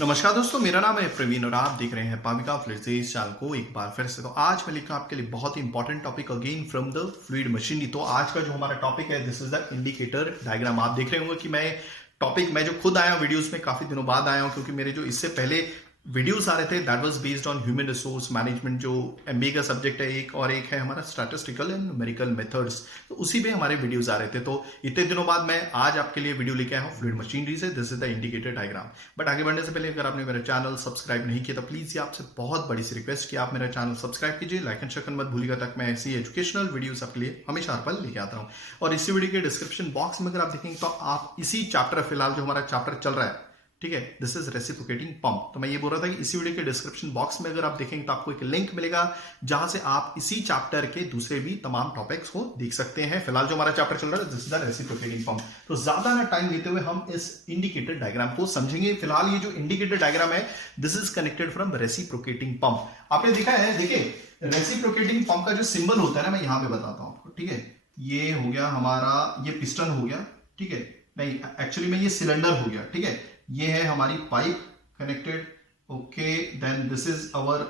नमस्कार दोस्तों, मेरा नाम है प्रवीण और आप देख रहे हैं पामिका फ्लूइड्स इस चैनल को एक बार फिर से। तो आज मैं लिखा आपके लिए बहुत ही important topic again from the fluid machinery. तो आज का जो हमारा टॉपिक है this is the indicator diagram. आप देख रहे होंगे कि मैं जो खुद आया हूं वीडियोस में काफी दिनों बाद आया हूं, क्योंकि मेरे जो इससे पहले वीडियोस आ रहे थे that was based on human resource management, जो एमबीए का सब्जेक्ट है एक, और एक है हमारा स्टैटिस्टिकल एंड न्यूमेरिकल मेथड्स। तो उसी में हमारे वीडियोस आ रहे थे। तो इतने दिनों बाद मैं आज आपके लिए वीडियो लेके आया हूँ फ्लूइड मशीनरी से। This is the indicator diagram. But आगे बढ़ने से पहले अगर आपने मेरा चैनल सब्सक्राइब नहीं किया तो प्लीज ये आपसे बहुत बड़ी सी रिक्वेस्ट कि आप मेरा चैनल सब्सक्राइब कीजिए, लाइक एंड शेयर मत भूलिएगा, तक मैं ऐसी एजुकेशनल वीडियोस आपके लिए हमेशा हर पल लेके आता हूँ। और इसी वीडियो के डिस्क्रिप्शन बॉक्स में अगर आप देखेंगे तो आप इसी चैप्टर, फिलहाल जो हमारा चैप्टर चल रहा है, ठीक है, दिस इज रेसिप्रोकेटिंग पंप। तो मैं ये बोल रहा था कि इसी वीडियो के डिस्क्रिप्शन बॉक्स में अगर आप देखेंगे तो आपको एक लिंक मिलेगा जहां से आप इसी चैप्टर के दूसरे भी तमाम टॉपिक्स को देख सकते हैं। फिलहाल जो हमारा चैप्टर चल रहा है this is the reciprocating pump. तो ज्यादा ना टाइम लेते हुए हम इस इंडिकेटर डायग्राम को समझेंगे। फिलहाल ये जो इंडिकेटर डायग्राम है this is connected from reciprocating pump. आपने देखा है, देखिए रेसिप्रोकेटिंग पंप का जो सिंबल होता है ना, मैं यहां पे बताता हूं आपको, ठीक है। ये हो गया हमारा, ये पिस्टन हो गया, ठीक है, नहीं एक्चुअली में ये सिलेंडर हो गया, ठीक है। ये है हमारी pipe connected, okay. Then this is our,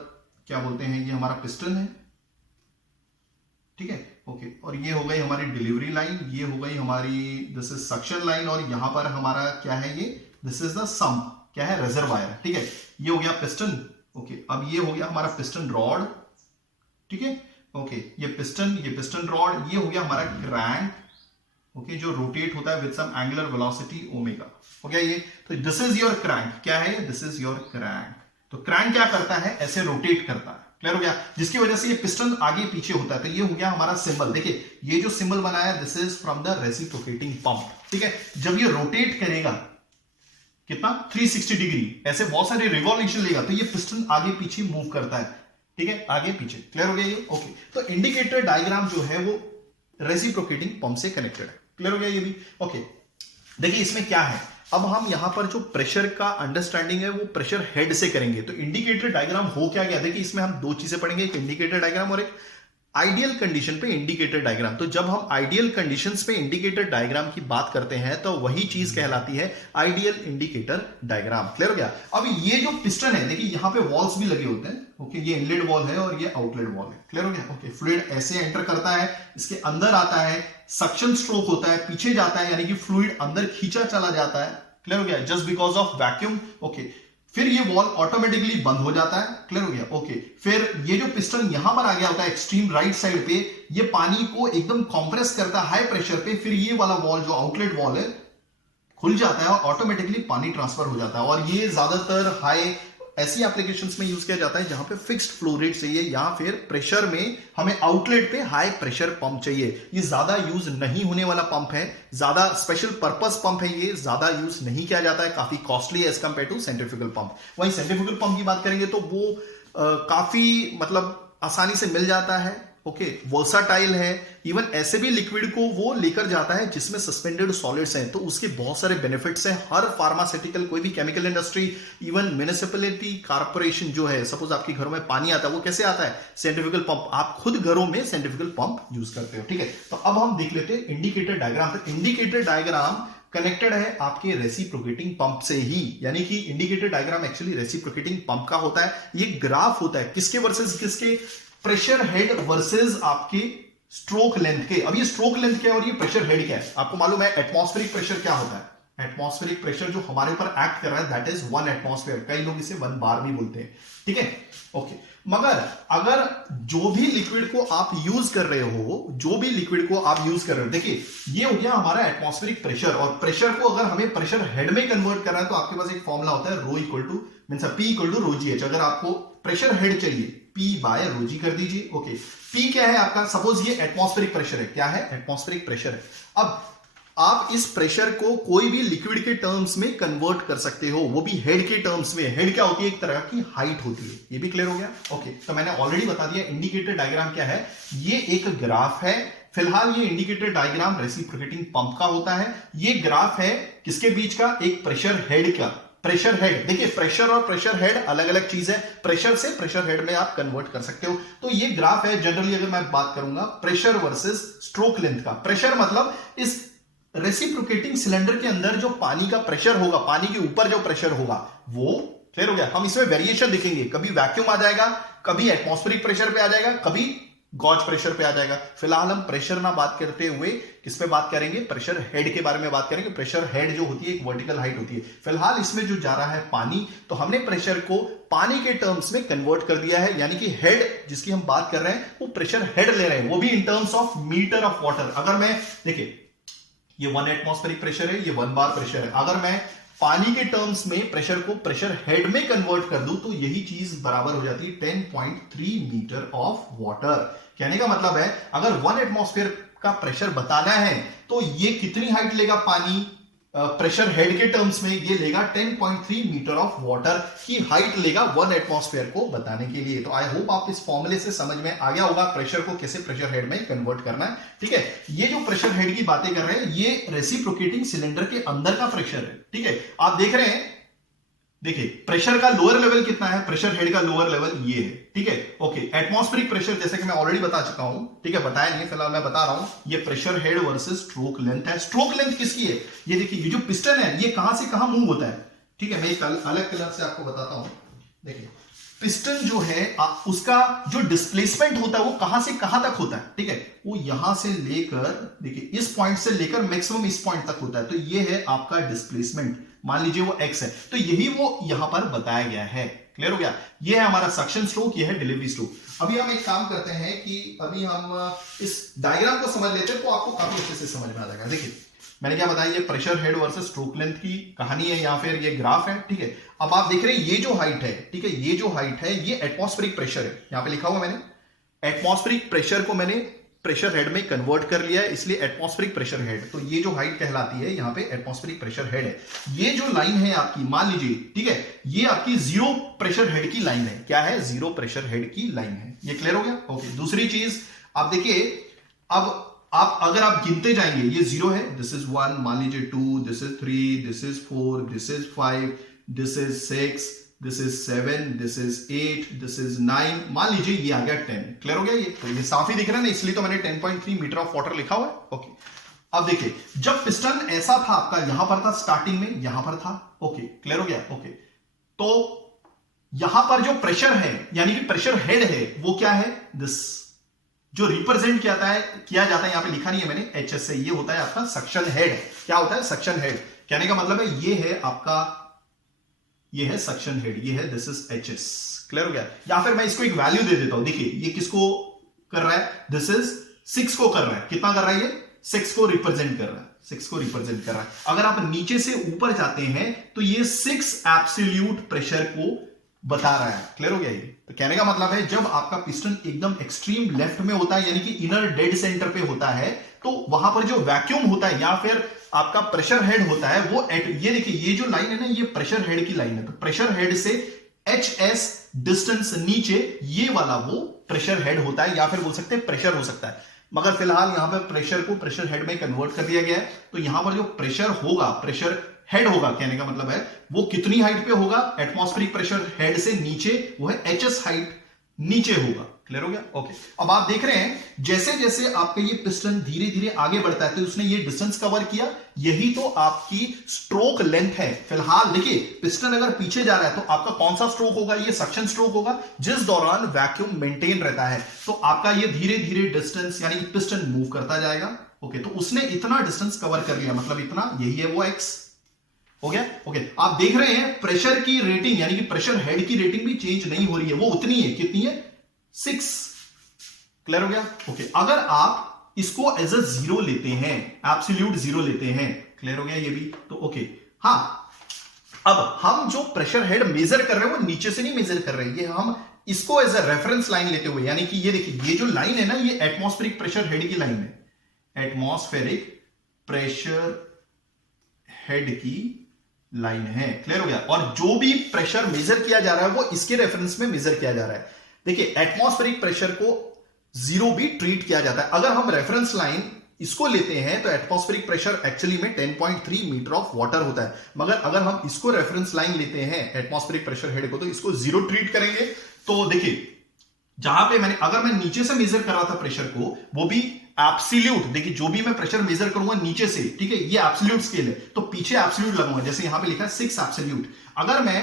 क्या बोलते हैं, ये हमारा पिस्टन है, ठीक है, ओके। और ये हो गई हमारी डिलीवरी लाइन, ये हो गई हमारी दिस इज सक्शन लाइन, और यहां पर हमारा क्या है, ये दिस इज द सम्प, क्या है, रिजर्वायर, ठीक है। ये हो गया पिस्टन, ओके। अब ये हो गया हमारा पिस्टन रॉड, ठीक है, ओके। ये पिस्टन रॉड, ये हो गया हमारा क्रैंक, ओके, जो रोटेट होता है with some angular velocity omega, हो गया ये। तो दिस इज योर क्रैंक, क्या है, दिस इज योर क्रैंक। तो क्रैंक क्या करता है, ऐसे रोटेट करता है, क्लियर हो गया, जिसकी वजह से ये पिस्टन आगे पीछे होता है। तो ये हो गया हमारा सिंबल। देखिए ये जो सिंबल बनाया this is from the reciprocating pump, ठीक है। जब ये रोटेट करेगा कितना, 360 डिग्री, ऐसे बहुत सारे रिवॉल्यूशन लेगा, तो ये पिस्टन आगे पीछे मूव करता है, ठीक है, आगे पीछे, क्लियर हो गया ये, ओके। तो इंडिकेटर डायग्राम जो है वो रेसिप्रोकेटिंग पंप से कनेक्टेड है, क्लियर हो गया ये भी, ओके। देखिए इसमें क्या है, अब हम यहां पर जो प्रेशर का अंडरस्टैंडिंग है वो प्रेशर हेड से करेंगे। तो इंडिकेटर डायग्राम हो क्या गया, देखिए इसमें हम दो चीजें पढ़ेंगे, एक इंडिकेटर डायग्राम और एक आइडियल कंडीशन पे इंडिकेटर डायग्राम। तो जब हम आइडियल कंडीशंस पे इंडिकेटर डायग्राम की बात करते हैं तो वही चीज कहलाती है आइडियल इंडिकेटर डायग्राम, क्लियर हो गया। अब ये जो पिस्टन है, देखिए यहां पे वॉल्स भी लगे होते हैं, ओके, ये इनलेट वॉल है और ये आउटलेट वॉल है, क्लियर हो गया, ओके। फ्लूइड ऐसे एंटर करता है, इसके अंदर आता है, सक्शन स्ट्रोक होता है, पीछे जाता है, यानी कि फ्लूइड अंदर खींचा चला जाता है, क्लियर हो गया, just because of vacuum, okay. फिर ये वॉल ऑटोमेटिकली बंद हो जाता है, क्लियर हो गया, ओके। फिर ये जो पिस्टन यहां पर आ गया होता है एक्सट्रीम राइट साइड पे, ये पानी को एकदम कंप्रेस करता है हाई प्रेशर पे, फिर ये वाला वॉल जो आउटलेट वॉल है खुल जाता है और ऑटोमेटिकली पानी ट्रांसफर हो जाता है। और ये ज्यादातर हाई ऐसी एप्लीकेशंस में यूज किया जाता है जहां पे फिक्स्ड फ्लो रेट चाहिए या फिर प्रेशर में हमें आउटलेट पे हाई प्रेशर पंप चाहिए। ये ज्यादा यूज नहीं होने वाला पंप है, ज्यादा स्पेशल पर्पस पंप है, ये ज्यादा यूज नहीं किया जाता है, काफी कॉस्टली है as compare to centrifugal pump. वहीं सेंट्रीफ्यूगल पंप की बात करेंगे तो वो काफी मतलब आसानी से मिल जाता है, ओके, वर्साटाइल है, इवन ऐसे भी लिक्विड को वो लेकर जाता है जिसमें सस्पेंडेड सॉलिड्स हैं, तो उसके बहुत सारे बेनिफिट्स हैं। हर फार्मास्यूटिकल, कोई भी chemical industry, even municipality corporation जो है, सपोज आपके घरों में पानी आता है, वो कैसे आता है, सेंट्रीफ्यूगल पंप। आप खुद घरों में सेंट्रीफ्यूगल पंप यूज करते हो, ठीक है। तो अब हम देख लेते हैं इंडिकेटर डायग्राम। तो इंडिकेटर डायग्राम कनेक्टेड है आपके रेसिप्रोकेटिंग पंप से ही, यानी कि indicator diagram actually reciprocating pump का होता है। ये ग्राफ होता है किसके वर्सेस किसके, प्रेशर हेड वर्सेस आपके स्ट्रोक लेंथ के। अब ये स्ट्रोक लेंथ क्या है और ये प्रेशर हेड क्या है, आपको मालूम है एटमॉस्फेरिक प्रेशर क्या होता है। एटमॉस्फेरिक प्रेशर जो हमारे ऊपर एक्ट कर रहा है दैट इज 1 एटमॉस्फेयर, कई लोग इसे 1 बार भी बोलते हैं, ठीक है, ओके। मगर अगर जो भी लिक्विड को आप यूज कर रहे हो, देखिए ये हो गया हमारा एटमॉस्फेरिक प्रेशर, और प्रेशर को अगर हमें प्रेशर हेड में कन्वर्ट करना है तो आपके पास एक फॉर्मूला होता है, rho equal to means P equal to rho G H. अगर आपको प्रेशर हेड चाहिए P बाय रो जी कर दीजिए, ओके। P क्या है आपका, सपोज ये एटमॉस्फेरिक प्रेशर है, क्या है, एटमॉस्फेरिक प्रेशर है। अब आप इस प्रेशर को कोई भी लिक्विड के टर्म्स में कन्वर्ट कर सकते हो, वो भी हेड के टर्म्स में। हेड क्या होती है, एक तरह की हाइट होती है, ये भी क्लियर हो गया, ओके। तो मैंने ऑलरेडी बता दिया इंडिकेटर डायग्राम क्या है, ये एक ग्राफ है। फिलहाल ये इंडिकेटर डायग्राम रेसिप्रोकेटिंग पंप का होता है। ये ग्राफ है किसके बीच का, एक प्रेशर हेड का, प्रेशर हेड। देखिए प्रेशर और प्रेशर हेड अलग अलग चीज है, प्रेशर से प्रेशर हेड में आप कन्वर्ट कर सकते हो। तो ये ग्राफ है, जनरली अगर मैं बात करूंगा प्रेशर वर्सेस स्ट्रोक लेंथ का। प्रेशर मतलब इस रेसिप्रोकेटिंग सिलेंडर के अंदर जो पानी का प्रेशर होगा, पानी के ऊपर जो प्रेशर होगा वो क्लियर हो गया। हम इसमें वेरिएशन देखेंगे, कभी वैक्यूम आ जाएगा, कभी एटमॉस्फेरिक प्रेशर पे आ जाएगा, कभी गॉज प्रेशर पे आ जाएगा। फिलहाल हम प्रेशर ना बात करते हुए किस पे बात करेंगे, प्रेशर हेड के बारे में बात करेंगे। प्रेशर हेड जो होती है एक वर्टिकल हाइट होती है। फिलहाल इसमें जो जा रहा है पानी, तो हमने प्रेशर को पानी के टर्म्स में कन्वर्ट कर दिया है, यानी कि हेड जिसकी हम बात कर रहे हैं वो प्रेशर हेड ले रहे हैं, वो भी in terms of metre of water. अगर मैं देखिए ये 1 एटमॉस्फेरिक प्रेशर है, ये 1 बार प्रेशर है, अगर मैं पानी के टर्म्स में प्रेशर को प्रेशर हेड में कन्वर्ट कर दूं तो यही चीज बराबर हो जाती है 10.3 मीटर ऑफ वाटर। कहने का मतलब है अगर 1 एटमॉस्फेयर का प्रेशर बताना है तो ये कितनी हाइट लेगा पानी प्रेशर हेड के टर्म्स में, ये लेगा 10.3 मीटर ऑफ वाटर की हाइट लेगा 1 एटमॉस्फेयर को बताने के लिए। तो आई होप आप इस फॉर्मूले से समझ में आ गया होगा प्रेशर को कैसे प्रेशर हेड में कन्वर्ट करना है। ठीक है, ये जो प्रेशर हेड की बातें कर रहे हैं ये रेसिप्रोकेटिंग सिलेंडर के अंदर का प्रेशर है। ठीक है, आप देख रहे हैं, देखिए प्रेशर का लोअर लेवल कितना है, प्रेशर हेड का लोअर लेवल ये है। ठीक है, ओके। एटमॉस्फेरिक प्रेशर जैसे कि मैं ऑलरेडी बता चुका हूं, ठीक है, बताया नहीं फिलहाल मैं बता रहा हूं, ये pressure head versus stroke length है। स्ट्रोक लेंथ किसकी है, ये देखिए ये जो पिस्टन है ये कहां से कहां मूव होता है। ठीक है, मैं एक अलग कलर से आपको बताता हूं। देखिए पिस्टन जो है उसका जो डिस्प्लेसमेंट होता है वो कहां से कहां तक होता है। ठीक है, वो यहां से लेकर देखिए इस पॉइंट से लेकर मैक्सिमम इस पॉइंट तक होता है। तो ये है आपका डिस्प्लेसमेंट, मान लीजिए वो x है, तो यही वो यहां पर बताया गया है। क्लियर हो गया, ये है हमारा सक्शन स्ट्रोक, ये है डिलीवरी स्ट्रोक। अभी हम एक काम करते हैं कि अभी हम इस डायग्राम को समझ लेते हैं तो आपको काफी अच्छे से समझ में आ जाएगा। देखिए मैंने क्या बताया, ये pressure head versus stroke length की कहानी है या फिर ये ग्राफ है। ठीक है, अब आप देख रहे हैं ये जो हाइट है, ठीक है, ये जो हाइट है ये एटमॉस्फेरिक प्रेशर है, यहां पे लिखा हुआ मैंने एटमॉस्फेरिक प्रेशर को मैंने प्रेशर हेड में कन्वर्ट कर लिया है, इसलिए एटमॉस्फेरिक प्रेशर हेड। तो ये जो हाइट कहलाती है यहां पे एटमॉस्फेरिक प्रेशर हेड है। ये जो लाइन है आपकी, मान लीजिए, ठीक है, ये आपकी 0 प्रेशर हेड की लाइन है। क्या है, 0 प्रेशर हेड की लाइन है। ये क्लियर हो गया, ओके। दूसरी चीज आप देखिए, अब आप अगर आप गिनते जाएंगे, ये 0 है, दिस इज 1, मान लीजिए 2, this is 3, this is 4, this is 5, this is 6, this is 7, this is 8, this is 9, मान लीजिए ये आ गया 10। क्लियर हो गया, ये तो ये साफ ही दिख रहा है ना, इसलिए तो मैंने 10.3 मीटर ऑफ वाटर लिखा हुआ है। ओके, अब देखिए जब पिस्टन ऐसा था आपका, यहां पर था स्टार्टिंग में, यहां पर था। ओके, क्लियर हो गया, ओके। तो यहां पर जो प्रेशर है यानी कि प्रेशर हेड है वो क्या है, दिस जो रिप्रेजेंट किया जाता है, यहां पे लिखा नहीं है मैंने, एचएस से, ये होता है आपका सक्शन हेड। क्या होता है, सक्शन हेड। कहने का मतलब है ये है आपका, ये है सक्शन हेड, ये है दिस इज एचएस। क्लियर हो गया, या फिर मैं इसको एक वैल्यू दे देता हूं। देखिए ये किसको कर रहा है, दिस इज 6 को कर रहा है। कितना कर रहा है, ये 6 को रिप्रेजेंट कर रहा है, 6 को रिप्रेजेंट कर रहा है। अगर आप नीचे से ऊपर जाते हैं तो ये 6 एब्सोल्यूट प्रेशर को बता रहा है। क्लियर हो गया, ये तो कहने का मतलब है जब आपका पिस्टन एकदम एक्सट्रीम लेफ्ट में होता है यानी कि इनर डेड सेंटर पे होता है, तो वहां पर जो वैक्यूम होता है या फिर आपका प्रेशर हेड होता है वो ये देखिए ये जो लाइन है ना, ये प्रेशर हेड की लाइन है। तो प्रेशर हेड से HS डिस्टेंस नीचे ये वाला वो प्रेशर हेड होता है, या फिर बोल सकते हैं प्रेशर हो सकता है। मगर फिलहाल यहां पर प्रेशर को प्रेशर हेड में कन्वर्ट कर दिया गया है। तो यहां पर जो प्रेशर होगा, प्रेशर हेड होगा, कहने का मतलब है वो कितनी हाइट पे होगा, एटमॉस्फेरिक प्रेशर हेड से नीचे, वो है HS हाइट, नीचे होगा। क्लियर हो गया, ओके। अब आप देख रहे हैं जैसे जैसे आपका ये पिस्टन धीरे धीरे आगे बढ़ता है तो उसने ये डिस्टेंस कवर किया, यही तो आपकी स्ट्रोक लेंथ है। फिलहाल देखिए पिस्टन अगर पीछे जा रहा है तो आपका कौन सा स्ट्रोक होगा, ये सक्शन स्ट्रोक होगा, जिस दौरान वैक्यूम मेंटेन रहता है। तो आपका ये धीरे धीरे डिस्टेंस यानी पिस्टन मूव करता जाएगा। ओके, तो उसने इतना डिस्टेंस कवर कर लिया, मतलब इतना, यही है वो x हो गया। ओके, आप देख रहे हैं प्रेशर की रेटिंग यानी कि प्रेशर हेड की रेटिंग भी चेंज नहीं हो रही है, वो उतनी है, कितनी है, 6। क्लियर हो गया, ओके। अगर आप इसको एज अ 0 लेते हैं, एब्सोल्यूट 0 लेते हैं, क्लियर हो गया ये भी, तो ओके। हाँ, अब हम जो प्रेशर हेड मेजर कर रहे हैं वो नीचे से नहीं मेजर कर रहे हैं, ये हम इसको एज अ रेफरेंस लाइन लेते हुए, यानी कि ये देखिए ये जो लाइन है ना, ये एटमॉस्फेरिक प्रेशर हेड की लाइन है, एटमॉस्फेरिक प्रेशर हेड की लाइन है। क्लियर हो गया, और जो भी प्रेशर मेजर किया जा रहा है वो इसके रेफरेंस में मेजर किया जा रहा है। देखिए एटमॉस्फेरिक प्रेशर को 0 भी ट्रीट किया जाता है। अगर हम रेफरेंस लाइन इसको लेते हैं तो एटमॉस्फेरिक प्रेशर एक्चुअली में 10.3 मीटर ऑफ वाटर होता है, मगर अगर हम इसको रेफरेंस लाइन लेते हैं एटमॉस्फेरिक प्रेशर हेड को, तो इसको 0 ट्रीट करेंगे। तो देखिए जहां पे अगर मैं नीचे से मेजर कर रहा था प्रेशर को, वो भी एब्सोल्यूट, देखिए जो भी मैं प्रेशर मेजर करूंगा नीचे से, ठीक है, ये एब्सोल्यूट स्केल है, तो पीछे एब्सोल्यूट लगूंगा, जैसे यहां पे लिखा है 6 एब्सोल्यूट। अगर मैं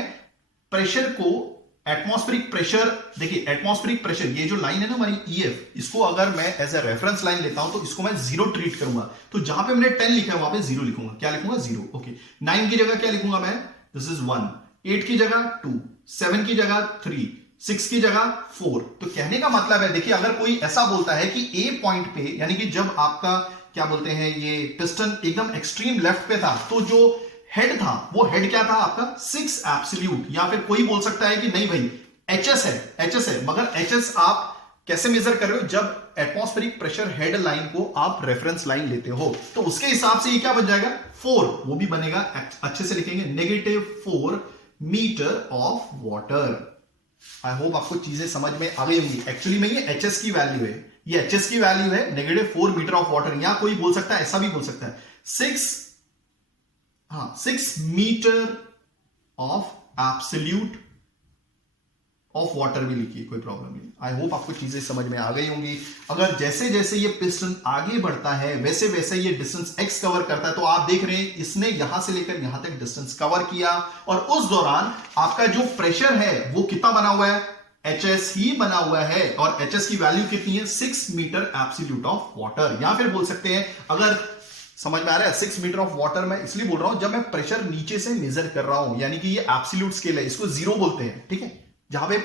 प्रेशर को एटमॉस्फेरिक प्रेशर, देखिए एटमॉस्फेरिक प्रेशर ये जो लाइन है ना हमारी EF, इसको अगर मैं एज ए रेफरेंस लाइन लेता हूं तो इसको मैं 0 ट्रीट करूंगा। तो जहां पे मैंने 10 लिखा है वहां पे 0 लिखूंगा। क्या लिखूंगा? 0। ओके, 9 की जगह क्या लिखूंगा मैं? This is 1। 8 की जगह 2, 7 की जगह 3, 6 की जगह 4। तो कहने का मतलब है, देखिए अगर कोई ऐसा बोलता है कि A पॉइंट पे, यानी कि जब आपका क्या बोलते हैं ये पिस्टन एकदम एक्सट्रीम लेफ्ट पे था, तो जो हेड था वो हेड क्या था आपका? 6 एब्सोल्यूट। या फिर कोई बोल सकता है कि नहीं भाई HS है, मगर HS आप कैसे मेजर कर रहे हो? जब एटमॉस्फेरिक प्रेशर हेड लाइन को आप रेफरेंस लाइन लेते हो, तो उसके हिसाब से ये क्या बन जाएगा? 4। वो भी बनेगा, अच्छे से लिखेंगे, -4 metre of water. I hope आपको चीजें समझ में आ गई होंगी। एक्चुअली में ये HS की वैल्यू है, ये HS की वैल्यू है, -4 मीटर ऑफ वाटर। या कोई बोल सकता है, ऐसा भी बोल सकता है 6 metre of absolute of water भी लिखिए, कोई प्रॉब्लम नहीं। आई होप आपको चीजें समझ में आ गई होंगी। अगर जैसे जैसे ये पिस्टन आगे बढ़ता है वैसे वैसे ये डिस्टेंस x कवर करता है। तो आप देख रहे हैं इसने यहां से लेकर यहां तक डिस्टेंस कवर किया, और उस दौरान आपका जो प्रेशर है वो कितना बना हुआ है? HS ही बना हुआ है, और HS की वैल्यू कितनी है? 6 मीटर एब्सोल्यूट ऑफ वाटर। या फिर बोल सकते हैं, अगर समझ में आ रहा है 6 मीटर ऑफ वाटर मैं इसलिए बोल रहा हूं जब मैं प्रेशर नीचे से मेजर कर रहा हूं, यानी कि ये एब्सोल्यूट स्केल है, इसको 0 बोलते हैं, ठीक है, जहां पे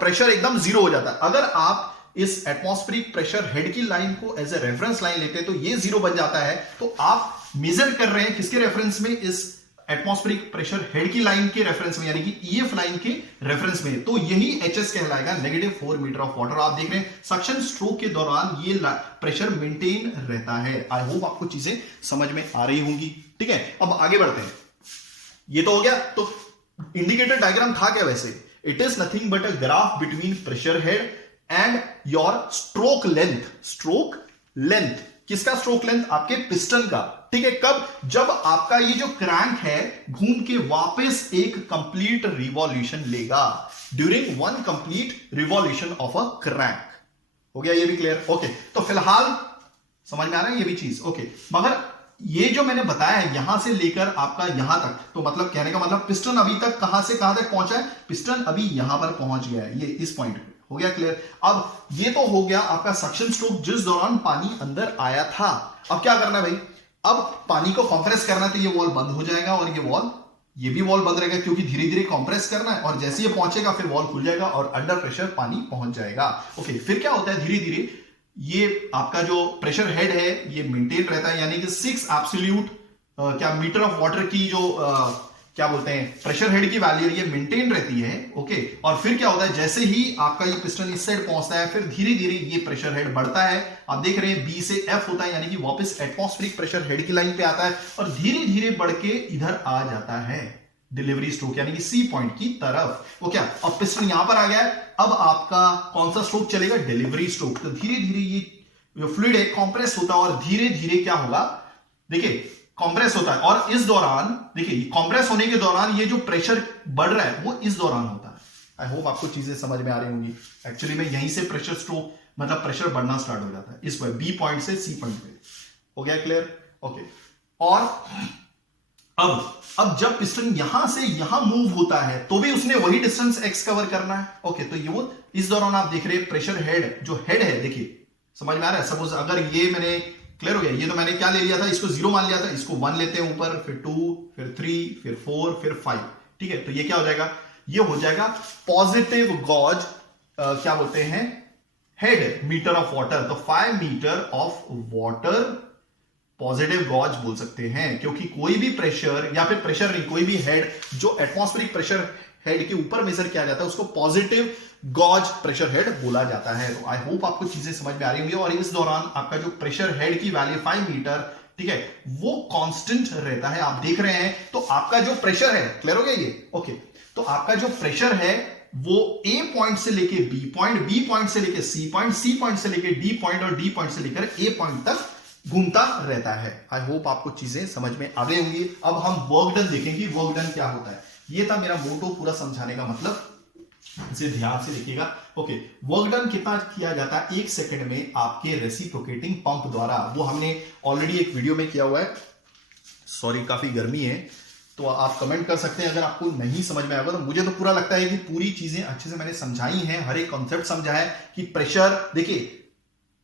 प्रेशर एकदम 0 हो जाता है। अगर आप इस एटमॉस्फेरिक प्रेशर हेड की लाइन को एज ए रेफरेंस लाइन लेते हैं तो ये 0 बन जाता है। तो आप मेजर कर रहे हैं किसके रेफरेंस में? इस एटमॉस्फेरिक प्रेशर हेड की लाइन के रेफरेंस में, यानी कि EF लाइन के रेफरेंस में। तो यही HS कहलाएगा, -4 मीटर ऑफ वाटर। आप देख रहे हैं सक्शन स्ट्रोक के दौरान ये प्रेशर मेंटेन रहता है। आई होप आपको चीजें समझ में आ रही होंगी, ठीक है। अब आगे बढ़ते हैं। ये तो हो गया। तो इंडिकेटर डायग्राम था क्या वैसे? It is nothing but a graph between pressure head and your stroke length. Stroke length किसका? स्ट्रोक लेंथ आपके पिस्टन का, ठीक है। कब? जब आपका ये जो क्रैंक है घूम के वापस एक कंप्लीट रिवॉल्यूशन लेगा, during 1 complete revolution of a crank. हो गया ये भी क्लियर? ओके, तो फिलहाल समझ में आ रहा है ये भी चीज, ओके। मगर ये जो मैंने बताया है यहां से लेकर आपका यहां तक, तो मतलब कहने का मतलब पिस्टन अभी तक कहां से कहां तक पहुंचा है? पिस्टन अभी यहां पर पहुंच गया है, ये इस पॉइंट पे। हो गया क्लियर? अब ये तो हो गया आपका सक्शन स्ट्रोक जिस दौरान पानी अंदर आया था। अब क्या करना है भाई? अब पानी को कंप्रेस करना है, तो ये वॉल बंद हो जाएगा और ये भी वॉल बंद रहेगा, क्योंकि धीरे धीरे कंप्रेस करना है, और जैसे ये पहुंचेगा फिर वॉल खुल जाएगा और अंडर प्रेशर पानी पहुंच जाएगा। ओके, फिर क्या होता है? धीरे धीरे ये आपका जो प्रेशर हेड है ये मेंटेन रहता है, यानी कि 6 एब्सोल्यूट क्या मीटर ऑफ वाटर की जो क्या बोलते हैं प्रेशर हेड की वैल्यू ये मेंटेन रहती है। ओके, और फिर क्या होता है? जैसे ही आपका ये पिस्टन इस साइड पहुंचता है, फिर धीरे धीरे ये प्रेशर हेड बढ़ता है। आप देख रहे हैं B से F होता है, यानी कि वापस एटमॉस्फेरिक प्रेशर हेड की लाइन पे आता है, और धीरे धीरे बढ़ के इधर आ जाता है डिलीवरी स्ट्रोक, यानी कि C पॉइंट की तरफ। वो क्या? अब पिस्टन यहां पर आ गया है। अब आपका कौन सा स्ट्रोक चलेगा? Delivery stroke. तो धीरे धीरे ये जो फ्लूइड है कंप्रेस होता है, और धीरे धीरे क्या होगा? देखिए कंप्रेस होता है, और इस दौरान देखिए कंप्रेस होने के दौरान ये जो प्रेशर बढ़ रहा है वो इस दौरान होता है। आई होप आपको चीजें समझ में आ रही होंगी। एक्चुअली में यहीं से प्रेशर स्ट्रोक मतलब प्रेशर बढ़ना स्टार्ट हो जाता है, इस पर B पॉइंट से C पॉइंट पे। हो गया क्लियर? ओके, और अब जब पिस्टन यहां से यहां मूव होता है तो भी उसने वही डिस्टेंस x कवर करना है। ओके, तो ये वो इस दौरान आप देख रहे हैं प्रेशर हेड जो हेड है, देखिए समझ में आ रहा है? सपोज अगर ये मैंने क्लियर हो गया, ये तो मैंने क्या ले लिया था? इसको 0 मान लिया था, इसको 1 लेते हैं ऊपर, फिर 2, फिर 3, फिर 4, फिर 5, ठीक है। तो ये क्या हो जाएगा? ये हो जाएगा पॉजिटिव गॉज क्या बोलते हैं हेड मीटर ऑफ वाटर। तो 5 metre of water positive gauge बोल सकते हैं, क्योंकि कोई भी प्रेशर या फिर प्रेशर नहीं, कोई भी हेड जो एटमॉस्फेरिक प्रेशर हेड के ऊपर मेजर किया जाता है उसको पॉजिटिव गॉज प्रेशर हेड बोला जाता है। तो आई होप आपको चीजें समझ में आ रही होंगी। और इस दौरान आपका जो प्रेशर हेड की वैल्यू 5 मीटर, ठीक है, वो कांस्टेंट रहता है। आप देख रहे हैं तो आपका जो प्रेशर है, क्लियर हो गया ये? ओके, तो आपका जो प्रेशर है वो A पॉइंट से लेके B पॉइंट, B पॉइंट से लेके C पॉइंट, C पॉइंट से लेके D पॉइंट, और D पॉइंट से लेकर A पॉइंट तक घूमता रहता है। आई होप आपको चीजें समझ में आ गई होंगी। अब हम वर्क डन देखेंगे, वर्क डन क्या होता है। ये था मेरा मोटो पूरा समझाने का मतलब, इसे ध्यान से देखिएगा। ओके, वर्क डन कितना किया जाता है? 1 सेकंड में आपके रेसिप्रोकेटिंग पंप द्वारा। वो हमने ऑलरेडी एक वीडियो में किया हुआ है। सॉरी, काफी गर्मी है तो आप कमेंट कर सकते हैं अगर आपको नहीं समझ में आएगा। तो मुझे तो पूरा लगता है कि पूरी चीजें अच्छे से मैंने समझाई हैं, हर एक कॉन्सेप्ट समझा है कि प्रेशर, देखिए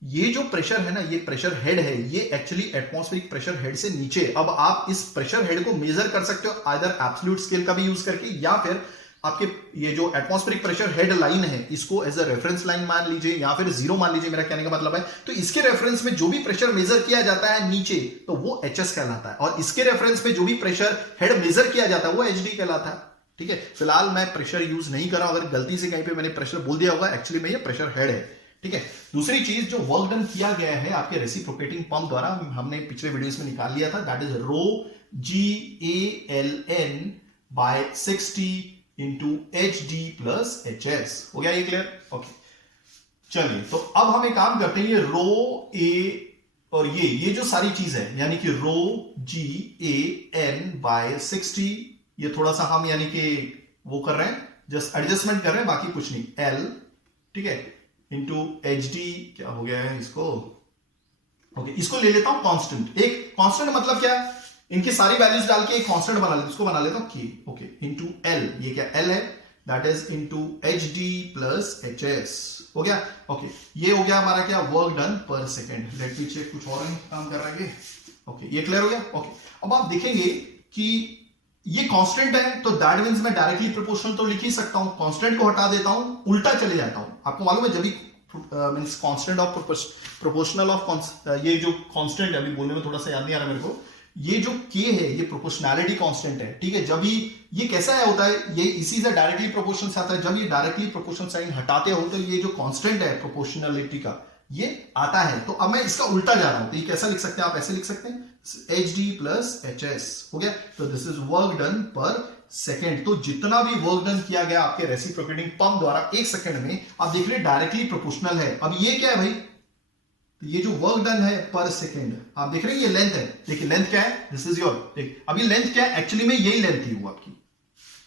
ये जो प्रेशर है ना, ये प्रेशर हेड है, ये एक्चुअली एटमॉस्फेरिक प्रेशर हेड से नीचे। अब आप इस प्रेशर हेड को मेजर कर सकते हो आइदर एब्सोल्यूट स्केल का भी यूज करके, या फिर आपके ये जो एटमॉस्फेरिक प्रेशर हेड लाइन है इसको एज अ रेफरेंस लाइन मान लीजिए, या फिर जीरो मान लीजिए। मेरा कहने का मतलब है, तो इसके रेफरेंस में जो भी प्रेशर मेजर किया जाता है नीचे, तो वो एचएस कहलाता है, और इसके रेफरेंस में जो भी प्रेशर हेड मेजर किया जाता है वो एचडी कहलाता है। ठीक है, फिलहाल मैं प्रेशर यूज नहीं कर रहा हूं, अगर गलती से कहीं पे मैंने प्रेशर बोल दिया होगा, एक्चुअली में ये प्रेशर हेड है। ठीक है, दूसरी चीज जो वर्क डन किया गया है आपके रेसिप्रोकेटिंग पंप द्वारा, हमने पिछले वीडियोस में निकाल लिया था, that is rho GALN by 60 into HD plus HS। हो गया ये क्लियर? ओके, चलिए तो अब हम एक काम करते हैं, ये रो A और ये जो सारी चीज है, यानी कि रो GAN बाय 60, ये थोड़ा सा हम यानी कि वो कर रहे हैं, जस्ट एडजस्टमेंट कर रहे हैं, बाकी कुछ नहीं। L, ठीक है, इंटू HD, क्या हो गया है इसको, ओके, इसको ले लेता हूं कांस्टेंट। एक कांस्टेंट मतलब क्या है, इनकी सारी वैल्यूज डाल के एक कांस्टेंट बना लेता हूं, इसको बना लेता हूं K, ओके, इंटू L, ये क्या L है, that is into HD plus HS। हो गया? ओके, ये हो गया हमारा क्या, वर्क डन पर सेकेंड। लेट मी चेक, कुछ और काम कर रहा है, ओके, ये क्लियर हो गया। ओके, अब आप देखेंगे कि ये कांस्टेंट है, तो दैट मींस मैं डायरेक्टली प्रोपोर्शनल तो लिख ही सकता हूं, कांस्टेंट को हटा देता हूं, उल्टा चले जाता हूं। आपको मालूम है, जब भी means constant of proportional of, ये जो कांस्टेंट है, अभी बोलने में थोड़ा सा याद नहीं आ रहा मेरे को, ये जो K है ये प्रोपोर्शनैलिटी कांस्टेंट है। ठीक है, जब ये कैसा है होता है, ये इसी से डायरेक्टली प्रोपोर्शनल से आता है, जब ये डायरेक्टली प्रोपोर्शनल साइन हटाते हो तो ये जो कांस्टेंट है प्रोपोर्शनैलिटी का ये आता है। तो अब मैं इसका उल्टा जा रहा हूं, तो ये कैसा लिख सकते हैं आप, ऐसे लिख सकते हैं HD प्लस HS। हो गया, तो दिस इज वर्क डन पर सेकेंड। तो जितना भी वर्क डन किया गया आपके रेसिप्रोकेटिंग पंप द्वारा एक सेकेंड में, आप देख रहे हैं डायरेक्टली प्रोपोर्शनल है। अब ये क्या है भाई, तो ये जो वर्क डन है पर सेकेंड, आप देख रहे हैं ये लेंथ है, देखिए लेंथ क्या है, दिस इज योर, देखिए अभी लेंथ क्या है, एक्चुअली में यही लेंथ थी वो आपकी।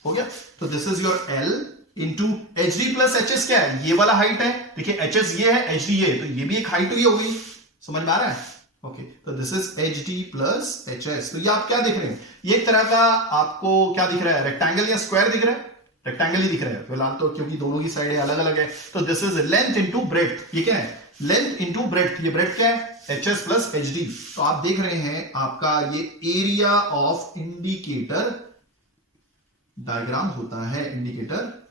हो गया, तो this is your L into HD plus HS, क्या है, ये वाला हाइट है, देखिए HS ये है, HD ये है, तो ये भी एक हाइट ही हो गई। समझ में आ रहा है? ओके, तो this is HD plus HS। तो ये आप क्या देख रहे हैं, ये एक तरह का आपको क्या दिख रहा है, रेक्टेंगल या स्क्वायर दिख रहा है, रेक्टेंगल ही दिख रहा है फिलहाल तो, क्योंकि दोनों की साइड अलग अलग है। तो this is length into breadth, ये क्या है, लेंथ इंटू ब्रेड्थ, ये ब्रेड्थ क्या है, HS प्लस HD। तो आप देख रहे हैं आपका ये एरिया ऑफ इंडिकेटर डायग्राम होता है, इंडिकेटर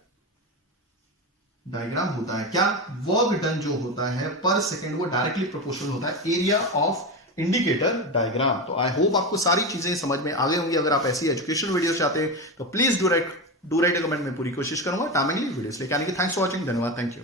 डायग्राम होता है क्या, वर्क डन जो होता है पर सेकेंड वो डायरेक्टली प्रोपोर्शनल होता है एरिया ऑफ इंडिकेटर डायग्राम। तो आई होप आपको सारी चीजें समझ में आ गई होंगी। अगर आप ऐसी एजुकेशनल वीडियो चाहते हैं तो प्लीज डू राइट कमेंट में पूरी कोशिश करूंगा टाइमिंगली वीडियोस लेके आने की। थैंक्स फॉर वॉचिंग, धन्यवाद, थैंक यू।